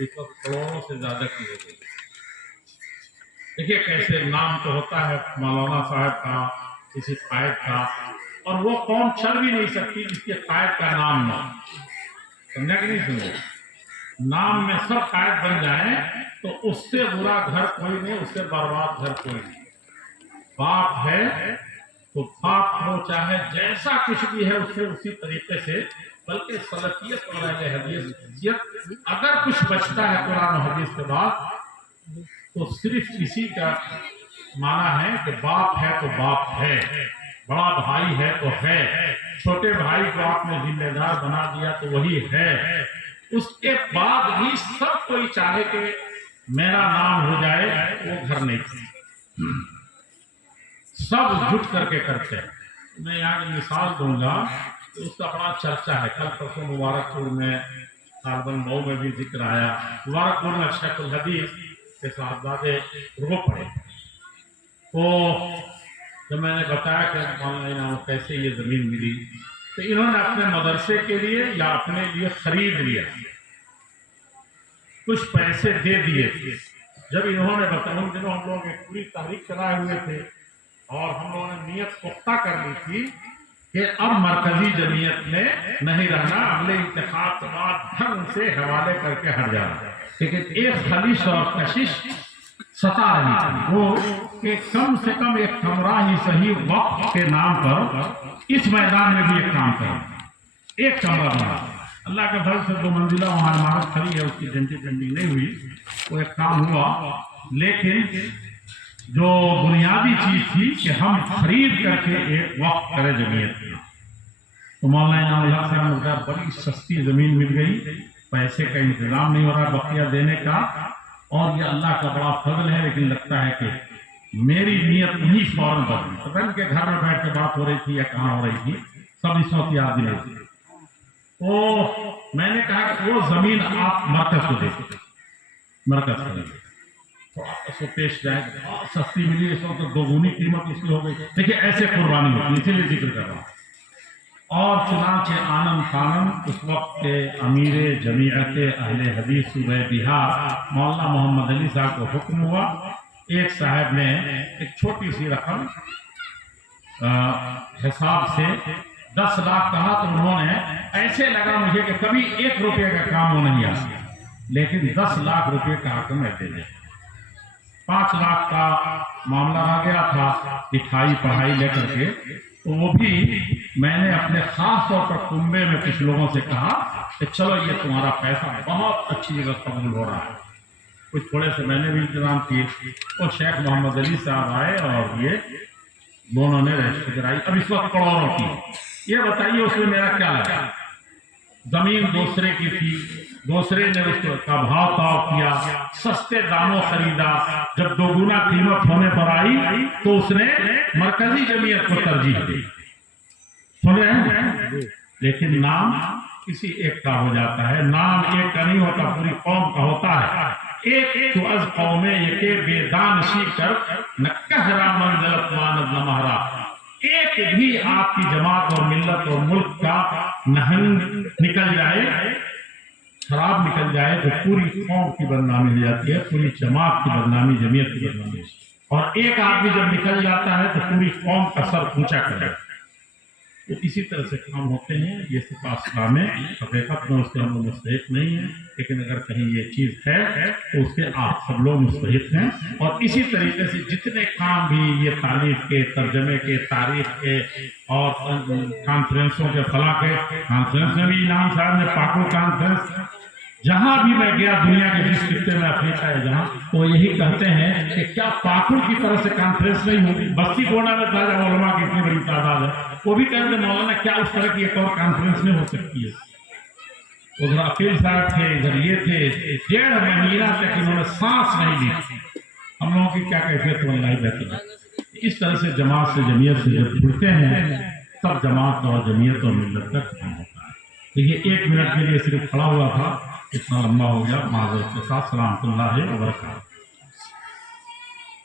इस वक्त करोड़ों से ज्यादा की हो गई। देखिए कैसे नाम तो होता है मौलाना साहब का, किसी कायद का, और वो कौम चल भी नहीं सकती जिसके कायद का नाम ना हो। समझा कि नहीं समझा? नाम में सब कायद बन जाए तो उससे बुरा घर कोई नहीं, उससे बर्बाद घर कोई नहीं। बाप है तो बाप हो, चाहे जैसा कुछ भी है उससे उसी तरीके से, बल्कि सलफियत और अहले हदीस अगर कुछ बचता है कुरान और हदीस के बाद तो सिर्फ इसी का माना है कि बाप है तो बाप है, बड़ा भाई है तो है, छोटे भाई को आपने जिम्मेदार बना दिया तो वही है। उसके बाद भी सब कोई चाहे कि मेरा नाम हो जाए, वो घर नहीं, सब जुट करके करते हैं। मैं यहाँ की मिसाल दूंगा, उसका बड़ा चर्चा है। कल परसों मुबारकपुर में, सालबन मऊ में भी जिक्र आया। मुबारकपुर में शेखुल हदीस के साहबजादे रो पड़े। तो जब मैंने बताया कि मौलाना कैसे ये जमीन मिली, तो इन्होंने अपने मदरसे के लिए या अपने लिए खरीद लिया, कुछ पैसे दे दिए थे। जब इन्होंने बताया, उन दिनों हम लोग एक पूरी तारीख चलाए हुए थे और हम लोगों ने नियत पुख्ता कर ली थी कि अब मरकजी जमीयत में नहीं रहना, अगले इंतखाब के बाद ढंग से हवाले करके हट जाना। लेकिन एक खलिश और कशिश सता रही थी वो कि कम से कम एक कमरा ही सही वक्त के नाम पर इस मैदान में भी एक काम करें, एक कमरा बना। अल्लाह के फजल से 2 मंजिला वहाँ इमारत खड़ी है, उसकी डेंटिंग नहीं हुई, वो एक काम हुआ। लेकिन जो बुनियादी चीज थी कि हम खरीद करके एक वक्त करें जमीयत में, तो मौलाना साहब बड़ी सस्ती जमीन मिल गई, पैसे का इंतजाम नहीं हो रहा बकिया देने का, और ये अल्लाह का बड़ा फजल है। लेकिन लगता है कि मेरी नीयत नहीं फौरन बदली। पता के घर में बैठ के बात हो रही थी या कहाँ हो रही थी, सब इसों की याद दिलाई थी। तो मैंने कहा कि वो जमीन आप मरकज को दे, मरकज को दे तो आपको पेश जाए, सस्ती मिली, इस वक्त 2 गुनी कीमत इसकी हो गई। देखिए ऐसे कुर्बानी होती, इसीलिए जिक्र कर रहा हूँ। और चुनांचे आनंद खानन उस वक्त के अमीर जमीयत अहले हदीस सूबे बिहार मौलाना मोहम्मद अली साहब को हुक्म हुआ। एक साहब ने एक छोटी सी रकम हिसाब से 10 लाख कहा, तो उन्होंने ऐसे लगा मुझे कि कभी 1 रुपये का काम वो नहीं आया, लेकिन 10 लाख रुपये का हकम है दे दे। 5 लाख का मामला आ गया था लिखाई पढ़ाई लेकर के, तो वो भी मैंने अपने खास तौर पर कुंबे में कुछ लोगों से कहा कि चलो ये तुम्हारा पैसा बहुत अच्छी जगह कबूल हो रहा है। कुछ थोड़े से मैंने भी इंतजाम किए, और शेख मोहम्मद अली साहब आए और ये दोनों ने रजिस्ट्री कराई। अब इस वक्त करोड़ों की, ये बताइए उसमें मेरा क्या लगा? जमीन दूसरे की थी, दूसरे ने उसका भाव ताव किया, सस्ते दामों खरीदा, जब 2 गुना कीमत होने पर आई तो उसने मरकजी जमीयत को तरजीह दी। सुन रहे हैं? लेकिन नाम किसी एक का हो जाता है, नाम एक का नहीं होता, पूरी कौम का होता है। एक तो अज कौमे ये बेदानशी कर न कहरा मंजलत मानद न महरा, एक भी आपकी जमात और मिल्लत और मुल्क का नहंग निकल जाए, खराब निकल जाए, तो पूरी कौम की बदनामी हो जाती है, पूरी जमात की बदनामी, जमीयत की बदनामी। और एक आदमी जब निकल जाता है तो पूरी कौम का सर ऊंचा कर जाता है। तो इसी तरह से काम होते हैं। ये सिपाही में हकीकत में उसके हम लोग मुस्तहिक नहीं है, लेकिन अगर कहीं ये चीज़ है तो उसके आप सब लोग मुस्तहिक हैं। और इसी तरीके से जितने काम भी ये तारीफ के, तर्जमे के, तारीफ के और कॉन्फ्रेंसों के, फला के कॉन्फ्रेंस में भी इनाम साहब ने पाको कॉन्फ्रेंस, जहां भी मैं गया दुनिया के जिस खित्ते में, अफ्रीका है जहां, वो यही कहते हैं कि क्या पाकुड़ की तरह से कॉन्फ्रेंस नहीं होगी? बस्ती गोंडा में ताजा उलमा की इतनी बड़ी तादाद है, वो भी कहते हैं मौलाना क्या उस तरह की एक और कॉन्फ्रेंस नहीं हो सकती है? उधर अकील साहब थे, इधर ये थे, 1.5 महीना तक इन्होंने सांस नहीं ली। हम लोगों की क्या कैफियत वल्लाही बेहतर है। इस तरह से जमात से जमीयत से जब जुड़ते हैं तब जमात और जमीयत और मिल्लत का काम होता है। देखिए 1 मिनट के लिए सिर्फ खड़ा हुआ था, इतना लंबा हो गया, माज़रत के साथ। सलामुल्लाह व बरकातहू।